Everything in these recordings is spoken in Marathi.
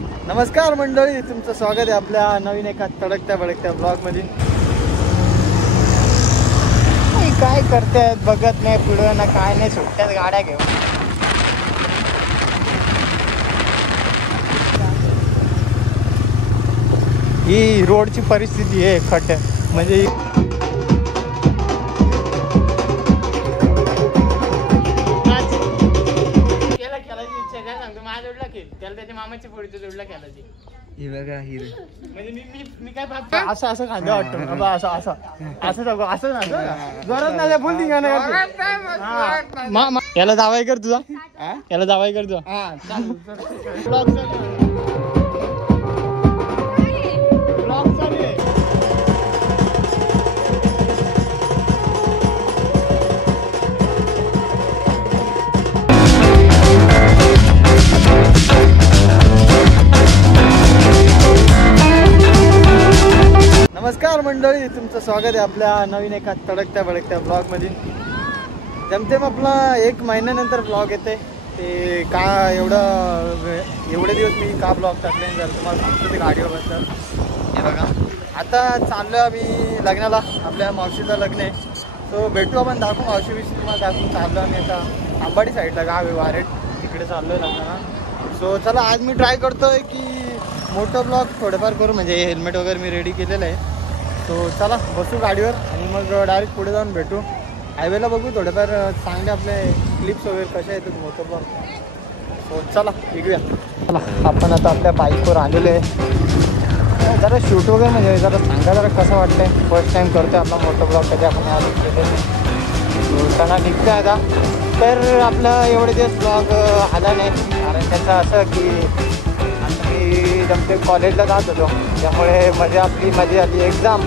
नमस्कार मंडळी, तुमचं स्वागत आहे आपल्या नवीन एका तडकत्या भडकत्या ब्लॉग मध्ये। काय करतायत बघत नाही पुढं ना काय नाही, सुट्ट्यात गाड्या घेऊन। ही रोडची परिस्थिती आहे खट, म्हणजे मामाची पोळी जोडला खेळायची ही बघा ही म्हणजे मी काय असं असं खांदा वाटतो बाबा, असं असं असं सगळं असं ना जोरात ना बोलती का नाही याला जावाई कर तुझा, याला जावाई कर तुझा। नमस्कार मंडळी, तुमचं स्वागत आहे आपल्या नवीन एका तडकत्या भडकत्या ब्लॉग मध्ये। जमतेम आपला 1 महिन्यानंतर ब्लॉग येते, ते का एवढे दिवस मी का ब्लॉग टाकले जर तुम्हाला सांगतो ते गाडीवर बसतात। हे बघा आता चाललो आम्ही लग्नाला, आपल्या मावशीचं लग्न आहे, तो भेटू आपण, दाखवू मावशी विषयी तुम्हाला दाखवून। चाललो आम्ही आता आंबाडी साईडला, गाव आहे वारेट, तिकडे चाललो आहे लग्नाला। सो चला आज मी ट्राय करतोय की मोठं ब्लॉग थोडंफार करू, म्हणजे हेल्मेट वगैरे मी रेडी केलेलं आहे। तो चला बसू गाडीवर आणि मग डायरेक्ट पुढे जाऊन भेटू हायवेला, बघू थोडेफार चांगले आपले क्लिप्स वगैरे कशा येतात मोठं ब्लॉग। सो चला निघूया। चला आपण आता आपल्या बाईकवर आलेलो आहे, जरा शूट वगैरे म्हणजे जरा सांगा जरा कसं वाटतंय, फर्स्ट टाईम करतोय आपला मोठं ब्लॉग, कधी आपण आलो केलेलं त्यांना निघतं आता। तर आपलं एवढे दिवस ब्लॉग आला नाही, कारण त्याचं असं की जमते कॉलेजला जात होतो, त्यामुळे मजा आली एक्झाम,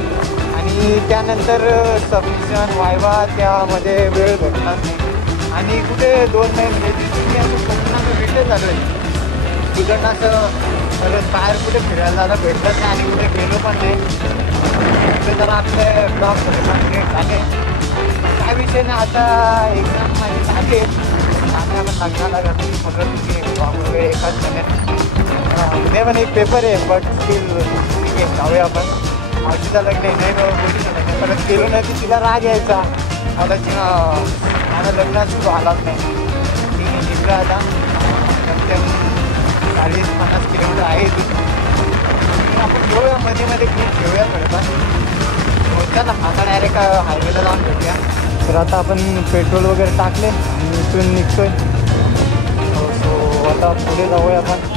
आणि त्यानंतर सबमिशन वायवा, त्यामध्ये वेळ भेटणार नाही, आणि कुठे 2 महिने मी असं कोकणात भेटले झालं आहे तिकडनं, असं परत बाहेर कुठे फिरायला जायला भेटलंच नाही, आणि कुठे गेलो पण नाही। तिथे जरा आपले ब्लॉग लेट झाले, काय विषय नाही, आता एक्झाम माझी झाली आणि आपण लग्नाला जातो, मग ब्लॉग वगैरे एकाच महिन्यात उद्या पण एक पेपर आहे, बट स्टील ठीक आहे जाऊया आपण। मावशीचं लग्न नाही बोलू शकत, परत गेलो नाही की तिला राग यायचा मला की माझं लग्नात तू आलाच नाही। ठीक आहे निघलं आता, 40-50 किलोमीटर आहे ती, आपण घेऊया मध्ये क्लिप घेऊया थोडंफार। चला आता डायरेक्ट हायवेला जाऊन भेटूया। तर आता आपण पेट्रोल वगैरे टाकले आणि इथून निघतोय, सो आता पुढे जाऊया आपण।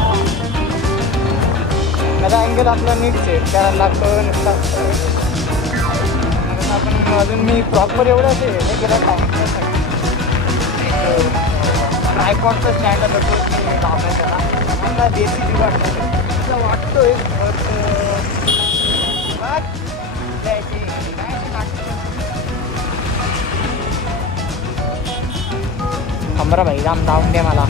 आता अँगल आपला नीट सेट करायला लागतं नुसता, आपण अजून मी प्रॉपर एवढं ते हे केलं ट्रायपॉडचं स्टँड होतो मी लावलं त्याला, मला देसी जुगाड वाटतोय खंबरा भाई राम धावून दे मला।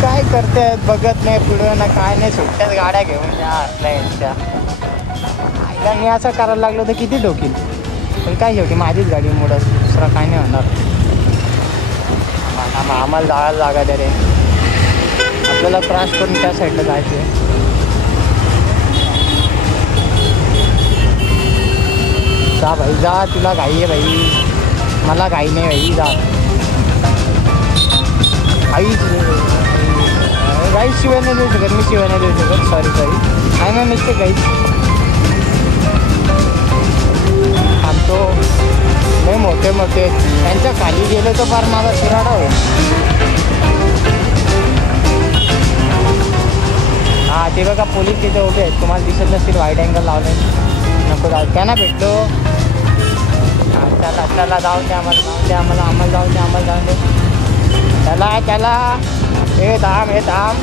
काय करतायत बघत नाही पुढं ना काय नाही, सुट्ट्यात गाड्या घेऊन या असल्या यांच्या आईला मी असं करायला लागलो तर किती ठोकील, पण काय शेवटी माझीच गाडी मोडत, दुसरा काय नाही होणार। आम्हाला जायला जागा दे रे, आपल्याला क्रॉस करून त्या साईडला जायचं आहे। जा भाई जा, तुला घाई आहे भाई, मला घाई नाही भाई, जा गाईज शिवाय नाही देऊ शकत, मी शिवाय नाही देऊ शकत, sorry I my mistake guys. थांबतो नाही मोठे त्यांच्या खाली गेलो तर फार माझा शिराडा होईल। हां ते बघा पोलीस तिथे उभे आहेत, तुम्हाला दिसत नसतील, वाईड अँगल लावले नको जाऊ, त्यांना भेटलो। त्याला जाऊन दे, आम्हाला जाऊन दे, आम्हाला जाऊन दे, त्याला हे थांब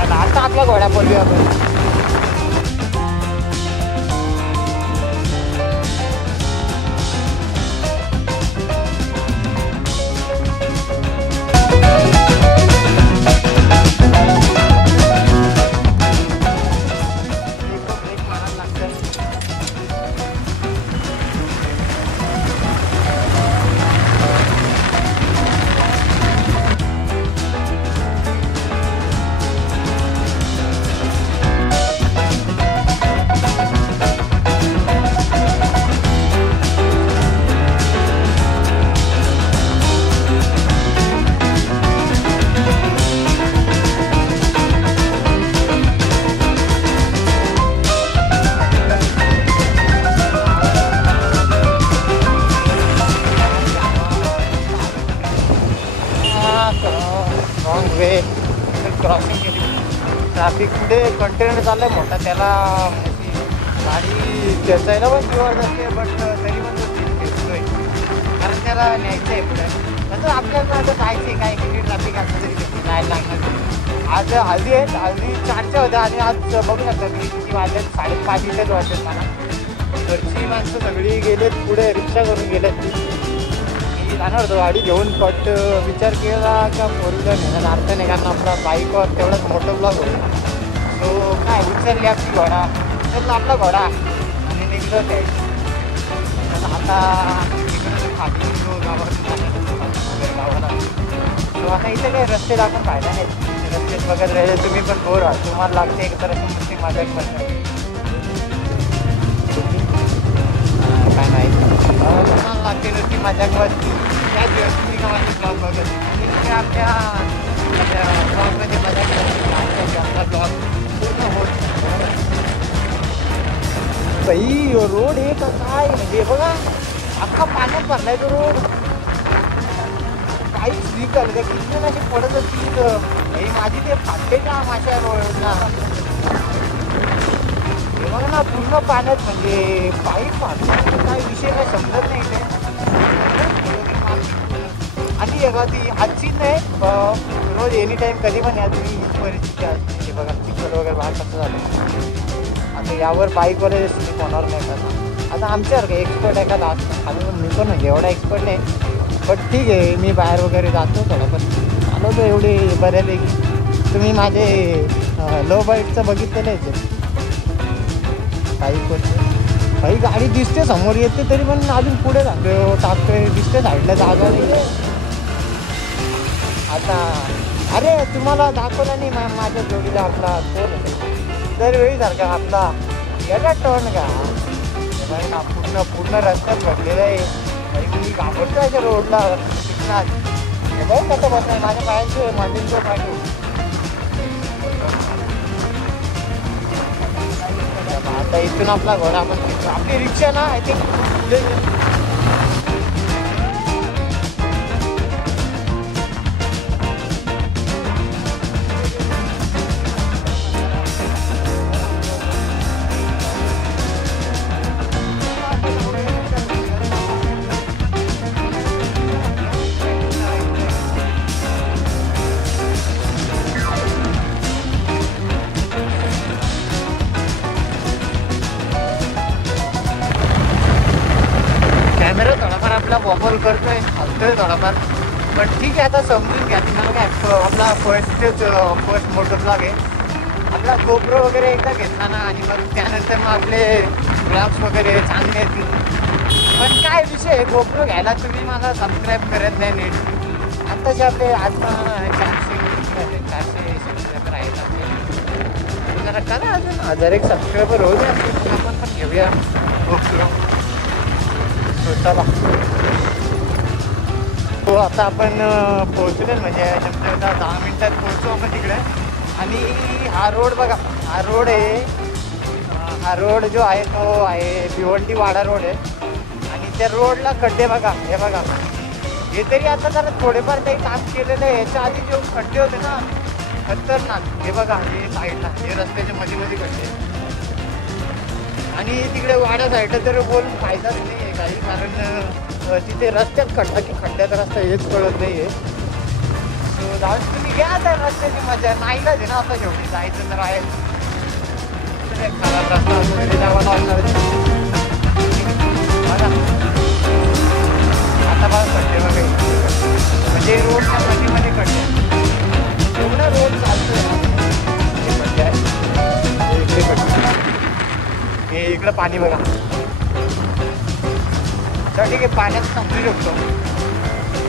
आता आपला घोडा बोलूया आपण। रॉंग वे क्रॉसिंग केली. ट्रॅफिक पुढे कंटेनर चाललाय मोठा, त्याला गाडी त्याचायला पण जीवावर नसते, बट तरी पण घेतोय कारण त्याला न्यायचं आहे पुढे. तसं आपल्याला आता जायचं आहे, काय किती ट्रॅफिक असलं तरी जायला लागणार. आज हल्दी आहेत, हल्दी 4च्या होत्या आणि आज बघू शकता की किती वाजले, 5:30 इथेच वाजतात मला. घरची माणसं सगळी गेलेत पुढे, रिक्षा करून गेलेत. मी जाणार होतो गाडी घेऊन, बट विचार केला का 4 व्हीलर नेण्याचा अर्थ नाही, कारण आपला बाईकवर तेवढाच मोठं ब्लॉग होतो. सो काय उचलली आपली घोडा, उचलला आपला घोडा आणि निघलो ते. आता इकडे खाली गावाला. सो आता इथे काही रस्ते दाखवून फायदा नाही, रस्तेच बघत राहिले तुम्ही पण बोर व्हा. तुम्हाला लागते एक तर अशी मस्ती मजा करता काय नाही, तुम्हाला लागते नुसती मजाक मस्ती. त्याच दिवस तुम्ही का माझे ब्लॉग बघत तुम्ही आपल्या ब्लॉगमध्ये मजाक करते, आपला ब्लॉग पूर्ण होत. बाई रोड हे का काय म्हणजे बघा, अख्खा पाण्यात भरलाय तो रोड. काही स्लीप झालं त्या किती अशी पडत असतील. माझी ते फाटले का माझ्या रोडला हे बघा ना, पूर्ण पाण्यात म्हणजे पाईप फाटला, काय विषय काय समजत नाही ते. आणि एखादी आजची नाही, रोज एनी टाईम कधी पण या तुम्ही, हीच परिस्थिती असते. बघा चिखल वगैरे बाहेर कसं झालं. आता यावर बाईकवर स्लीप होणार नाही का. आता आमच्यावर काय एक्सपर्ट आहे का लास्ट खाली, मी पण म्हणजे एवढा एक्सपर्ट नाही, बट ठीक आहे. मी बाहेर वगैरे जातो थोडं, पण चालवतो एवढी बऱ्यापैकी. तुम्ही माझे लो बाईकचं बघितलेलं आहे बाईकवरचं. काही गाडी दिसते समोर येते तरी पण अजून पुढे टाकतोय, दिसते साईडला जागा नाही. आता अरे तुम्हाला दाखवलं नाही माझ्या जोडीला आपला कोण होते दरवेळीसारखा आपला याचा टर्न का पूर्ण रस्त्यात भरलेला आहे. मी घाबरतो याच्या रोडला शिकणार. हे बघ कसं बसणार माझ्या पायांचं मांडींचं पाणी. आता इथून आपला घोडा आपण आपली रिक्षा ना आय थिंक पुढे वापर करतोय, हलतोय थोडाफार. पण ठीक आहे, आता समजून घ्या. तुम्हाला काय आपला फर्स्ट मोटर ब्लॉग आहे आपला. गोप्रो वगैरे एकदा घेतला ना आणि मग त्यानंतर मग आपले ब्लॉग्स वगैरे चांगले येतील. पण काय विषय आहे, गोप्रो घ्यायला तुम्ही मला सबस्क्राईब करत नाही नीट. आत्ताचे आपले आता 400 सबस्क्रायबर आहेत आपले. जरा करा अजून 1001 सबस्क्रायबर होऊ द्या, आपण पण घेऊया गोप्रो. चला हो, आता आपण पोहोचले म्हणजे 10 मिनिटात पोहोचू आपण तिकडे. आणि हा रोड बघा, हा रोड आहे, हा रोड जो आहे तो आहे भिवंडी वाडा रोड आहे. आणि त्या रोडला खड्डे बघा, हे बघा. हे तरी आता जरा थोडेफार काही काम केलेलं आहे. याच्या आधी जे खड्डे होते ना खतरनाक, हे बघा हे साईडला हे रस्त्याच्या मध्ये खड्डे. आणि तिकडे वाड्या साईडला तर बोलून फायदाच नाही आहे काही, कारण तिथे रस्त्यात खड्डा की खड्ड्यात रस्ता हेच कळत नाही आहे. सो जाऊन तुम्ही घ्या आता रस्त्याची मजा. नाहीला आहे ना आता शेवटी जायचं तर आहे. खराब रस्ता वगैरे जावं लागणार. आता बघा खड्डे वगैरे म्हणजे रोडच्या मध्ये खड्डे, एवढा रोड चालतोय खड्डे आहे. इकडे खड्डे, हे इकडं पाणी बघा. तर ठीक आहे पाण्यात समजू शकतो,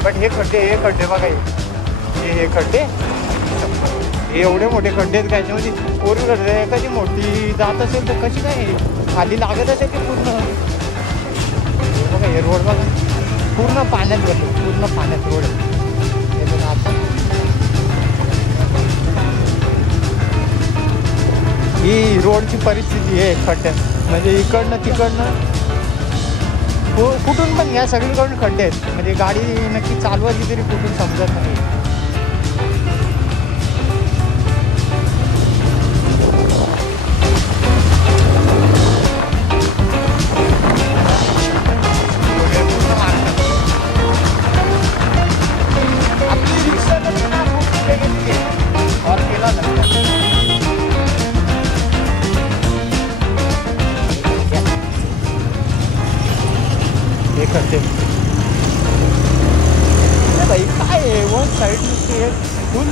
बट हे खड्डे बघा. हे खड्डे हे एवढे मोठे खड्डे आहेत काय म्हणजे फोर व्हीलर एखादी मोठी जात असेल तर कशी काय खाली लागत असेल ते पूर्ण. बघा हे रोड बघा पूर्ण पाण्यात भरतो, पूर्ण पाण्यात रोड हे बघा. आता ही रोडची परिस्थिती आहे खड्ड्यात, म्हणजे इकडनं तिकडनं कुठून पण घ्या सगळीकडून खड्डे आहेत. म्हणजे गाडी नक्की चालवायची तरी कुठून समजत नाही. साईड नुसती एक फुल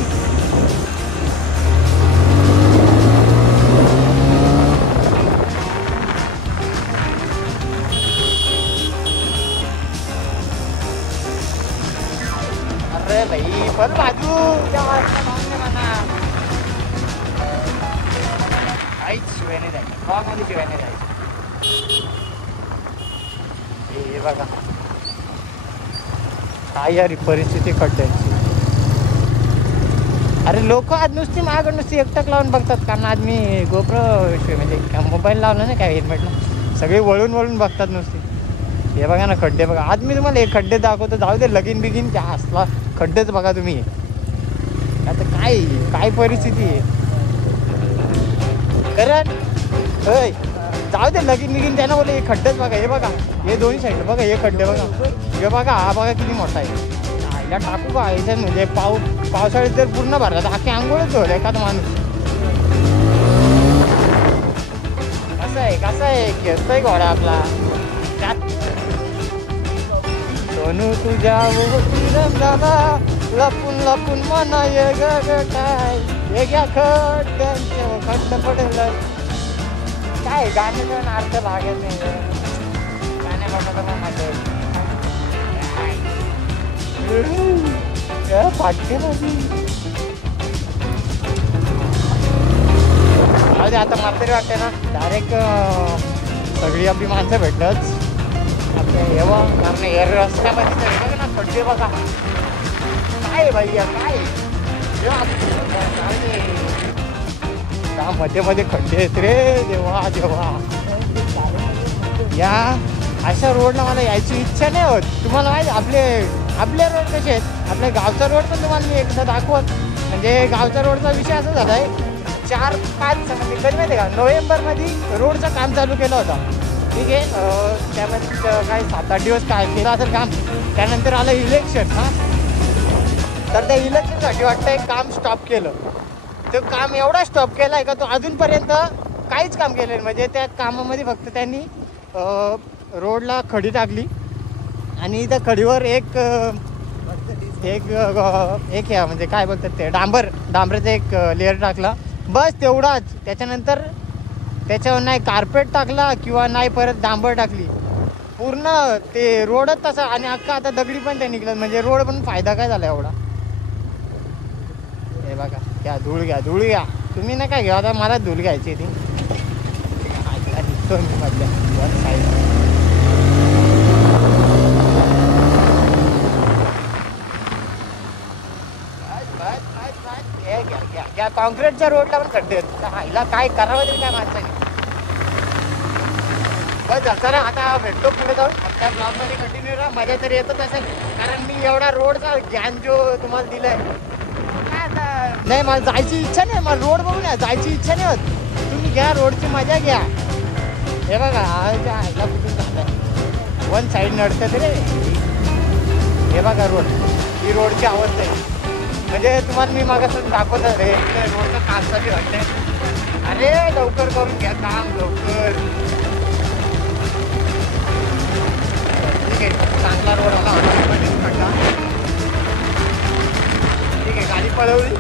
अरे भाई पण बाजू काहीच शिवाय नाही जायचं ब्लॉगमध्ये शिवाय नाही जायचं हे बघा काय यार परिस्थिती खड्ड्यांची अरे लोक आज नुसती मागं नुसती एकटक लावून बघतात कारण आज मी गोप्रो म्हणजे मोबाईल लावला नाही काय हेल्मेटला सगळे वळून वळून बघतात नुसती हे बघा ना खड्डे बघा आज मी तुम्हाला एक खड्डे दाखवतो जाऊ दे लगीन बिगीन त्या असला खड्डेच बघा तुम्ही आता काय काय परिस्थिती आहे करण होय जाऊ दे लगीन बिगीन त्यांना बोले हे खड्डेच बघा हे बघा हे दोन्ही साईड बघा हे खड्डे बघा हे बघा हा बघा किती मोठा आहे आईला टाकू का याच्यात म्हणजे पावसाळ्यात जर पूर्ण भरला तर अख्खी आंघोळच होईल एखादा माणूस कसं आहे खेळतोय घोडा आपला सोनू तुझ्या लपून लपून म्हणा ये काय वेगळ्या खड्ड पडेल काय गाण्याचा अर्थ लागेल नाही गाण्या बघा माझ्या फाटके माझी आता मला तरी वाटते ना डायरेक्ट सगळी आपली माणसं भेटलंच आपल्या येवा कारण या रस्त्यामध्ये तरी बघा ना खड्डे बघा काय भैया काय का मध्ये मध्ये खड्डे आहेत रे देवा देवा या अशा रोडला मला यायची इच्छा नाही होत तुम्हाला माहिती आपले रोड कसे आहेत आपल्या गावचा रोड पण तुम्हाला मी एकदा दाखवत म्हणजे गावचा रोडचा विषय असा झाला आहे 4-5 म्हणजे कधी माहिती आहे का नोव्हेंबरमध्ये रोडचं काम चालू केलं होतं ठीक आहे त्यामध्ये काय 7-8 दिवस काय केलं असेल काम त्यानंतर आलं इलेक्शन हां तर त्या इलेक्शनसाठी वाटतं एक काम स्टॉप केलं ते काम एवढा स्टॉप केला आहे का तो अजूनपर्यंत काहीच काम केलं नाही म्हणजे त्या कामामध्ये फक्त त्यांनी रोडला खडी टाकली आणि त्या खडीवर एक ह्या म्हणजे काय बोलतात ते डांबराचा एक लेअर टाकला बस तेवढाच त्याच्यानंतर त्याच्यावर नाही कार्पेट टाकला किंवा नाही परत डांबर टाकली पूर्ण ते रोडच तसा आणि अख्खा आता दगडी पण ते निघलं म्हणजे रोड पण फायदा काय झाला एवढा हे बघा घ्या धूळ घ्या तुम्ही ना काय घ्या आता मला धूळ घ्यायची ती ऐकला निघतो मी मधल्या वन साईड घ्या कॉन्क्रीटच्या रोडला पण खड्डे आहेत हिला काय करावं तरी काय माणसाने बस जरा आता भेटतो पुढे जाऊन त्या ब्लॉगमध्ये कंटिन्यू राहा मजा तरी येतच असेल कारण मी एवढा रोडचा ज्ञान जो तुम्हाला दिलाय नाही मला जायची इच्छा नाही मला रोड बघून या जायची इच्छा नाही होत तुम्ही घ्या रोडची मजा घ्या हे बघा आईला कुठून जात वन साईड नडतं रे हे बघा रोड ही रोडची अवस्था आहे म्हणजे तुम्हाला मी मागासून दाखवत रे रोडचं काम चालू वाटतंय अरे लवकर करून घ्या काम लवकर ठीक आहे चांगला रोड आला ठीक आहे गाडी पळवली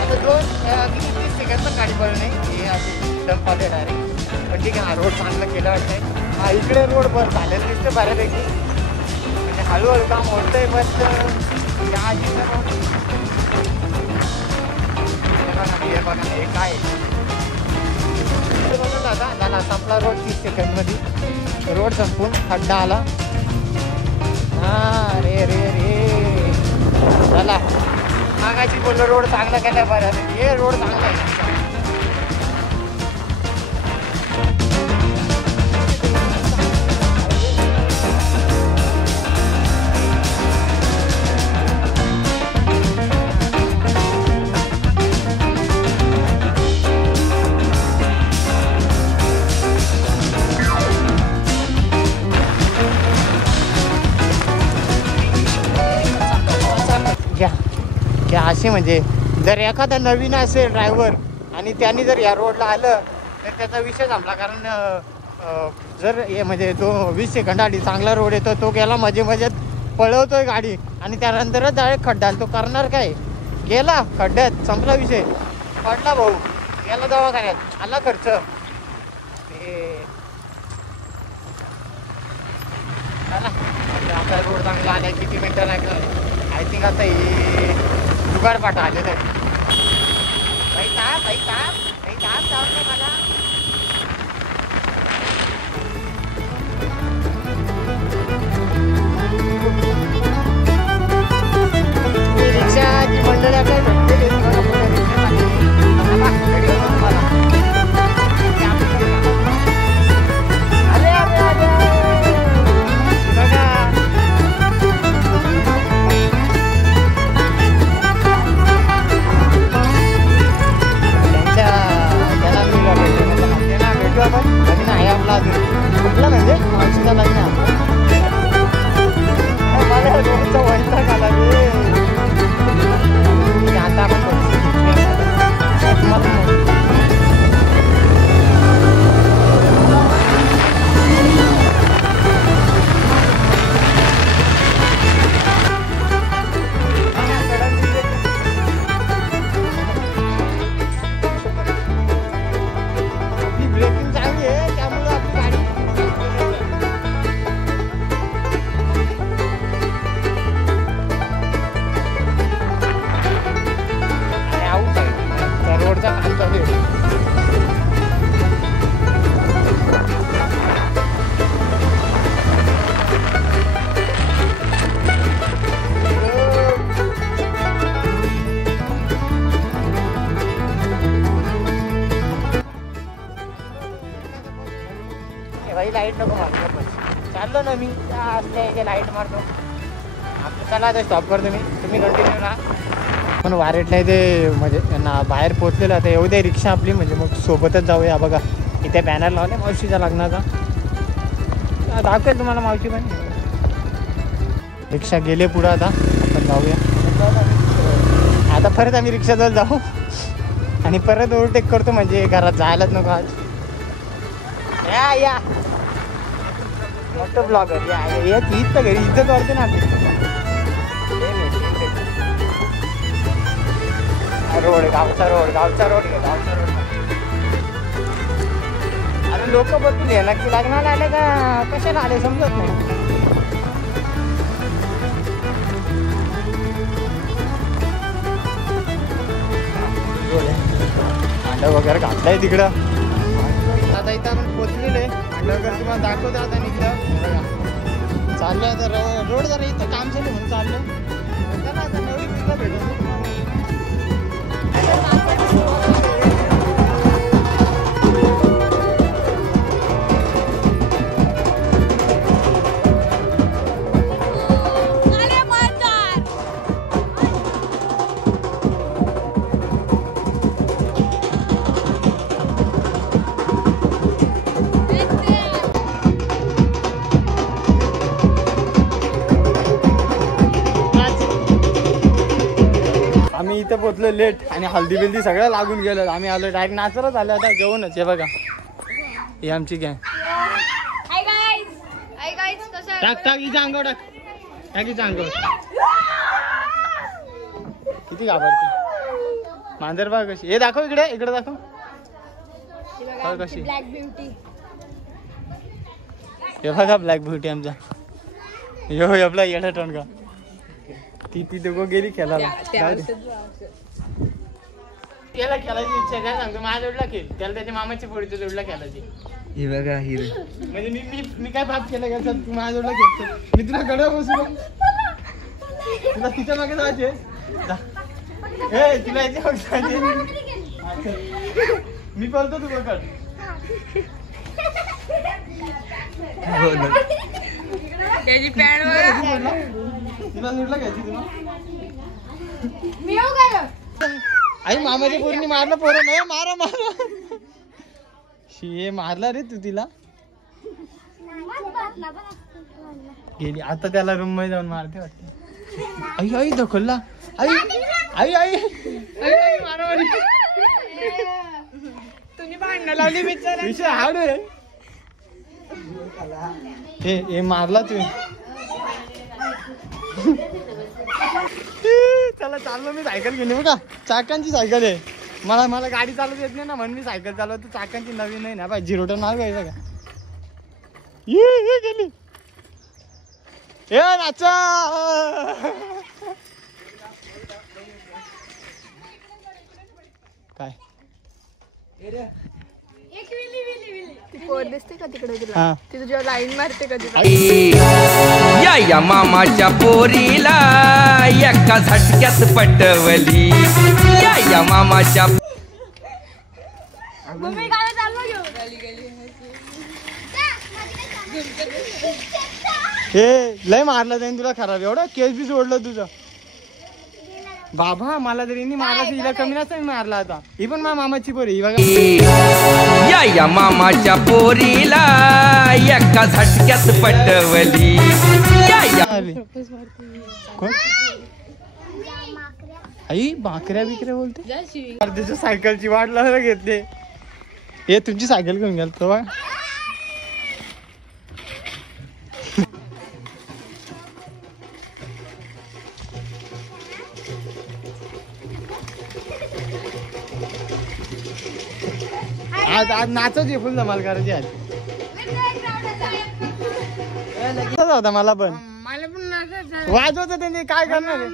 आता 2-30 सेकंड पण गाडी पळवली नाही हे अशी डंप आले डायरेक्ट पण ठीक आहे हा रोड चांगला केला वाटतंय हा इकडे रोड बस झालेलं दिसतं बऱ्यापैकी म्हणजे हळूहळू काम होतंय मस्त या आजीचा रोड हे बघा हे काय बघा झाला संपला रोड 30 सेकंडमध्ये रोड संपून खड्डा आला हा रे रे रे झाला मागायची बोललो रोड चांगला केलाय बरं हे रोड चांगला आहे की असे म्हणजे जर एखादा नवीन असेल ड्रायव्हर आणि त्यांनी जर या रोडला आलं तर त्याचा विषय संपला कारण जर हे म्हणजे तो 20 सेकंदाआधी चांगला रोड येतो तो गेला मजेत पळवतोय गाडी आणि त्यानंतरच डायरेक्ट खड्ड्यात. तो करणार काय, गेला खड्ड्यात, संपला विषय, पडला भाऊ, गेला दवाखान्यात, आला खर्च. आपला रोड चांगला आला, किती मिनिटं लागलं आय थिंक. आता ही जुगाड पाठा आले तरी मला. रिक्षाची मंडळी आपल्याला भेटलेली कुठला म्हणजे मावशीचा लग्न मला रोडचा वैताग आला रे. आता आपण ब्रेकिंग चांगली आहे त्यामुळे आपली गाडी रोडचा काम चालू आहे. भाई लाईट नको मारतो, चाललो ना मी असल्या लाईट मारतो. आपलं चला आता स्टॉप करतो मी, तुम्ही कंटिन्यू राहा. पण वारेटला ते म्हणजे त्यांना बाहेर पोहोचलेलं आता येऊ दे रिक्षा आपली, म्हणजे मग सोबतच जाऊया. बघा इथे बॅनर लावले मावशीच्या लग्नाचा, दाखवेल तुम्हाला मावशी पण. रिक्षा गेले पुढं, आता आपण जाऊया. आता परत आम्ही रिक्षाजवळ जाऊ आणि परत ओव्हरटेक करतो, म्हणजे घरात जायलाच नको आज. या मोठं ब्लॉगर या तीच तर घरी इज्जत वाढते ना आपली. रोड गावचा रोड अरे लोक बघतील याला की लग्नाला आले का कशाला आले समजत नाही. अंड वगैरे घातलाय तिकडं. आता इथं आपण पोचलेलो आहे. अंड वगैरे तुम्हाला दाखवतो आता निघलं चाललं. आता रोड जरा इथं काम चालू म्हणून चाललं. आता नवीन तिथं भेटतो. आम्ही इथं पोचलो लेट आणि हल्दी बिल्दी सगळं लागून गेलं. आम्ही आलो डायरेक्ट नाचरच आलो. आता जेवणच हे बघा, ही आमची गँग. टाक हिच्या अंगावर टाक हिच्या अंगावर. किती घाबरते मांजर बघ कशी. हे दाखव इकडे दाखव कशी. हे बघा ब्लॅक ब्युटी आमचा. यो आपला येडा टोनगा. ती दोघं गेली खेळायला. त्याला खेळायची इच्छा काय सांगतो, माझ्या जोडला खेळ. त्याला त्याच्या मामाच्या पोरीच्या जोडला खेळायची. हे बघा हिरो म्हणजे मी काय पाप केलं का तू माझ्या जोडला खेळतो. मी तुला कडा बसू तुला तिच्या मागे जायचे. तुला याच्या मागे मी बोलतो तू बघ. त्याची पॅन्ट तुला जोडला घ्यायची तुला. मी येऊ का आई मामाच्या पोरीने मारलं पोरं नाही. मारा हे मारला रे तू तिला. गेली आता त्याला रूम मध्ये जाऊन मारते वाटते. आई दखलला. आई मारावारी. तुम्ही भांडणं लावली बिचारा. विषय हाड आहे. हे मारला तू. चला चाललो मी सायकल घेऊन बघा चाकांची सायकल आहे. मला गाडी चालवत येत नाही ना म्हणून मी सायकल चालवतो. चाकांची नवीन नाही ना बाई. 0 टन मार्ग आहे बघा. ये गेली ए नाचा. काय ती पोर दिसते का तिकडे तुला? हा ती तुझ्या लाईन मारते कधी? या मामाच्या पोरीला एका झटक्यात पटवली. या मामाच्या मम्मी काय चाललो घेऊन? हे लय मारलं त्याने तुला खराब. एवढं केस बी सोडलं तुझं. बाबा मला जर यांनी मारला तर हिला कमी नसतं मारला. आता ही पण माझ्या मामाची पोरी ही बघा. या मामाच्या पोरीला एका झटक्यात पटवली. आली. कोण? आई भाकऱ्या बिकऱ्या बोलते. त्याच्या सायकलची वाट लावायला घेतले. हे तुमची सायकल घेऊन गेलतो बा. आज नाचायची फुल धमाल करायची आज. होता मला पण वाजवत त्यांनी काय करणार आहे?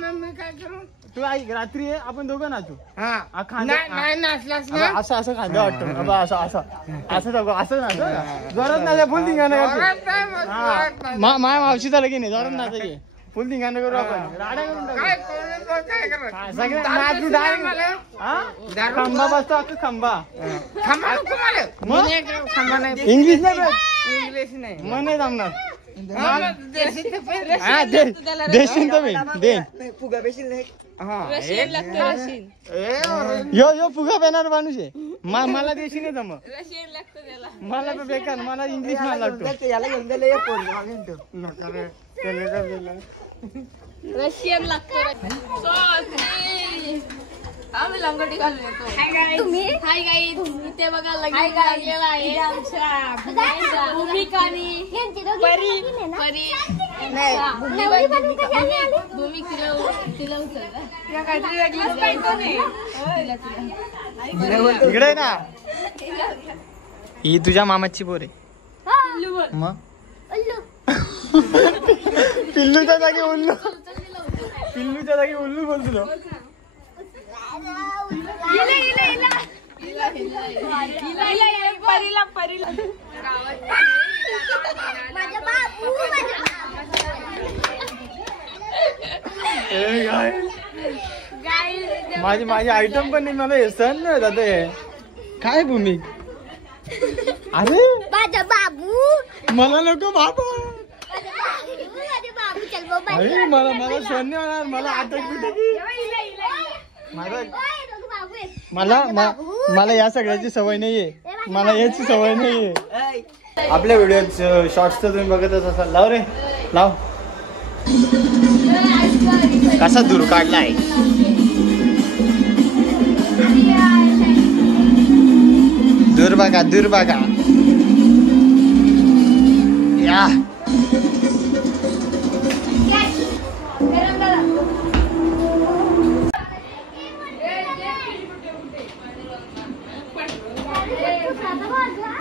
तू ऐक रात्री आहे आपण दोघं नाचू. असं असं खांदा वाटतो असं असं असं सगळं असं नाचू जोरात नाचा. फुल धिंगाणं करतो. माया मावशी झालं की नाही जोरात नाचायचे. फुल धिंगाणं करू आपण. राड्या करून टाकू. सगळे नाचू डायरेक्ट. खंबा बसतो अख्खा खंबा. इंग्लिश नाही मग नाही जमणार. देशील तर दे. यो फुगा पेणार माणूस आहे. मला देशी नाही जम. मला तर बेकार. मला इंग्लिश मला लागतो. रशियन लागतो. आम्ही लंगोटी घालून येतो. हाय गाईज, इथे बघा लग्न लागलेला आहे आमच्या भूमिका आणि परी. भूमिक तिला उचलला काहीतरी इकडे ना. ही तुझ्या मामाची पोर आहे. मग पिल्लूच्या जागी उल्लू. पिल्लूच्या जागी उल्लू बोलतो. माझी आयटम पण नाही. मला हे सण नाही होत हे. काय भूमी? अरे माझा बाबू. मला नको बाबा. बाबू चल बाबा. अरे मला सण नाही होणार. मला अटक मला या सगळ्याची सवय नाहीये. मला याची सवय नाहीये. आपल्या व्हिडिओ शॉर्ट्स तर तुम्ही बघतच असाल. लाव रे लाव. कसा दूर काढलाय. दूर बघा दूर बघा. या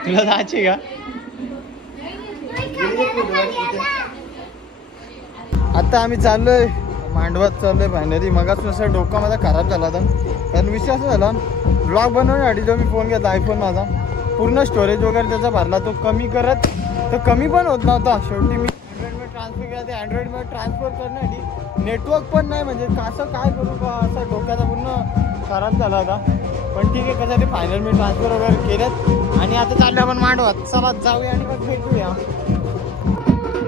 तुला जायची का? आता आम्ही चाललोय मांडवात चाललोय फायनली. मगाच असं डोका माझा खराब झाला होता. कारण विषय असा झाला ब्लॉग बनवण्यासाठी जो मी फोन घेतला आयफोन माझा पूर्ण स्टोरेज वगैरे त्याचा भरला. तो कमी करत तर कमी पण होत नव्हता. शेवटी मी अँड्रॉइडमध्ये ट्रान्सफर केला. ते अँड्रॉइडमध्ये ट्रान्सफर करण्यासाठी नेटवर्क पण नाही. म्हणजे कसं काय करू का असा डोक्याचा पूर्ण खराब झाला होता. पण ठीक आहे कसं ते फायनल मी ट्रान्सफर वगैरे केलेत. आणि आता चाललो आपण मांडवात. चला जाऊया आणि मग भेटूया.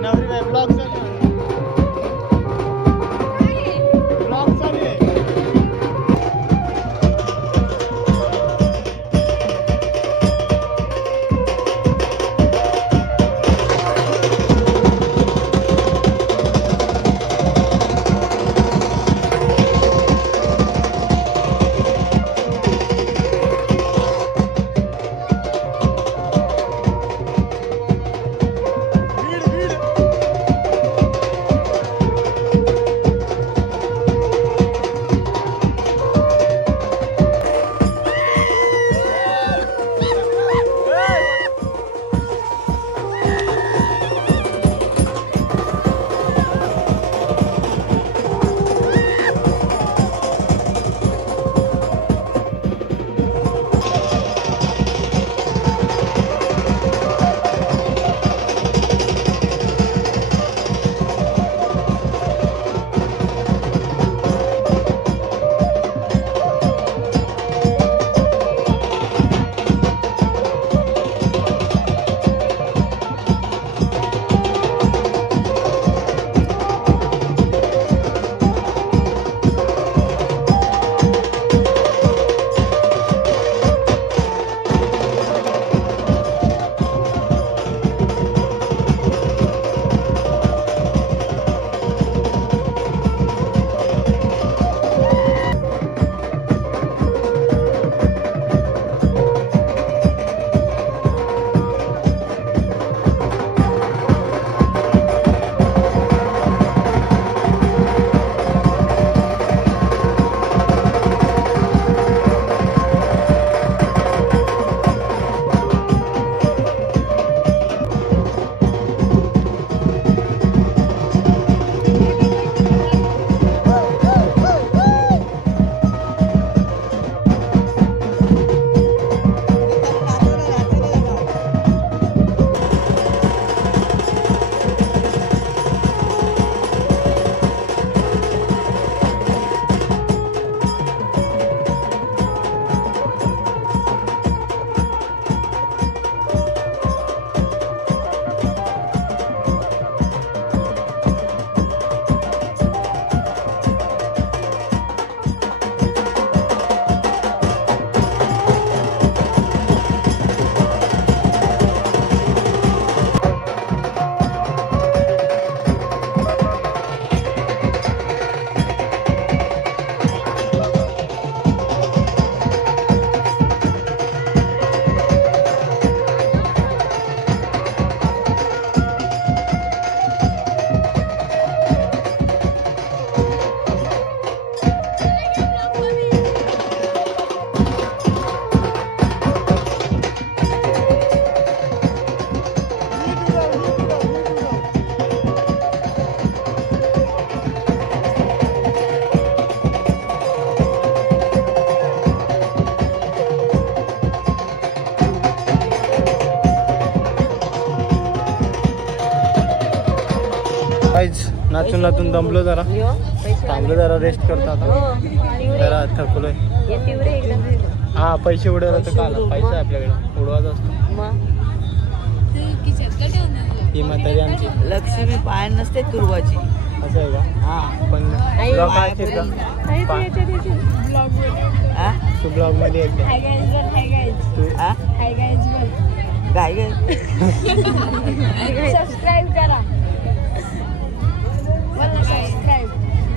नवरी बाई ब्लॉग चालू आहे. ब्लॉग चालू आहे. नाचून नाचून दमलो जरा, थांबलो जरा, रेस्ट करतो आता, जरा थकलोय. हा पैसे उडवलं तर काला, पैसा आहे आपल्याकडे, उडवायचा असतो. ही म्हातारी आमची लक्ष्मी पाय नसते तुरवाची, असं आहे का? हा पण ब्लॉग असतील का? तू ब्लॉग मध्ये येते तू? काय काय सबस्क्राईब करा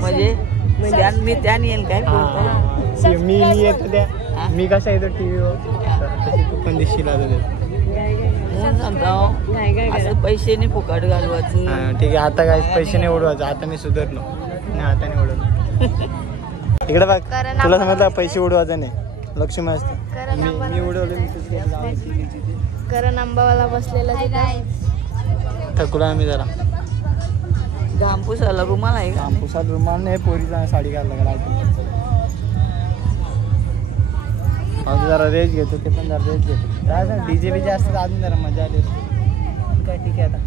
म्हणजे मी त्याने येईल काय हा. मी येतो त्या, मी कसा येतो टीव्हीवर तशी तू पण दिसशील आता. असं पैसे नाही फुकट घालवायचं. हा ठीक आहे, आता काय पैसे नाही उडवायचं, आता मी सुधारलो नाही, आता नाही उडवलं. इकडे बघ, तुला समजलं पैसे उडवायचं नाही, लक्ष्मी असते. मी उडवलं, मी करण आंबावाला बसलेला थकलो आम्ही जरा. घामपूस आला रुमाल आहे का? पुसाद रुमाल नाही, पोरीचा साडी घालला लागला. अजून जरा रेस्ट घेतो, ते पण जरा रेस्ट घेतो. डीजे बीजे असतात अजून जरा मजा आली असते. काय ठीक आहे आता.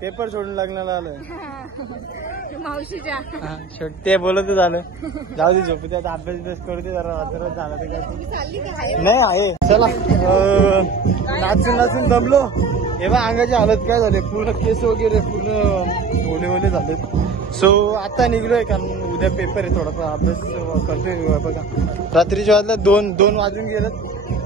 पेपर सोडून लग्नाला आलोय मावशीच्या. ते बोलत झालं, जाऊ दे झोपू दे आता, अभ्यास करू दे जरा, रात्र झाला ते काय नाही आहे. चला नाचून नाचून दमलो, हे बघ अंगाची हालत काय झाले, पूर्ण केस वगैरे पूर्ण ओले ओले झालेत. सो आता निघलोय कारण उद्या पेपर आहे, थोडासा अभ्यास करतोय. बघा रात्रीच्या वाजल्या 2 वाजून गेलेत,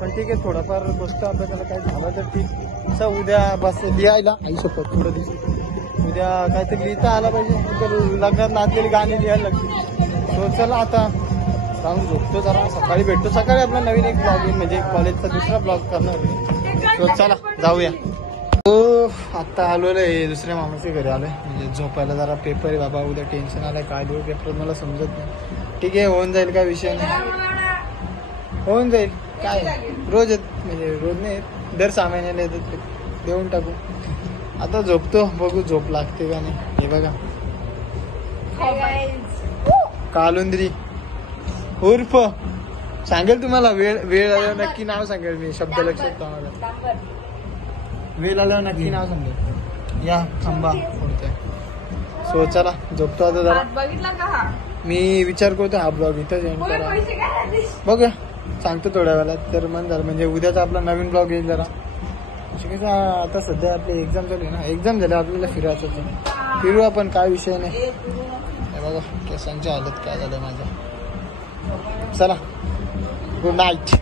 पण ठीक आहे थोडाफार बसतो अभ्यासाला. काय झालं तर ठीक. असं उद्या बस लिहायला आई सोबत थोडं दिवशी उद्या काहीतरी लिहिता आला पाहिजे, तर लग्नात नाचलेली गाणी लिहायला लागतील. सो चला आता जाऊन झोपतो जरा, सकाळी भेटतो. सकाळी आपला नवीन एक ब्लॉग येईल, म्हणजे कॉलेजचा दुसरा ब्लॉग करणार आहे. सो चला जाऊया. हो आत्ता आलो आहे दुसऱ्या मामाच्या घरी आलोय, म्हणजे झोपायला. जरा पेपर आहे बाबा, उद्या टेन्शन आलंय. काय देऊ पेपर मला समजत नाही. ठीक आहे होऊन जाईल, काय विषय नाही, होऊन जाईल. काय रोज येत, म्हणजे रोज नाही येत, दर 6 महिन्याला येतात ते, देऊन टाकू. आता झोपतो, बघू झोप लागते का नाही. हे बघा कालुंद्री उर्फ सांगेल तुम्हाला, वेळ आल्यावर नक्की नाव सांगेल मी. शब्द लक्षात ठेवा, वेळ आल्यावर नक्की नाव सांगेल. या थांबा फोडतोय. सो चला झोपतो आता जरा. बघितला का? मी विचार करतो हा ब्लॉग इथं एंड करा. बघूया सांगतो थोड्या वेळात. तर मन झालं म्हणजे उद्याचा आपला नवीन ब्लॉग येईल जरा. कसं आता सध्या आपली एक्झाम चालू आहे ना, एक्झाम झाल्या आपल्याला फिरायचं होतं, फिरू आपण, काय विषय नाही. बघा केसांची हालत काय झालं माझ्या. चला गुड नाईट.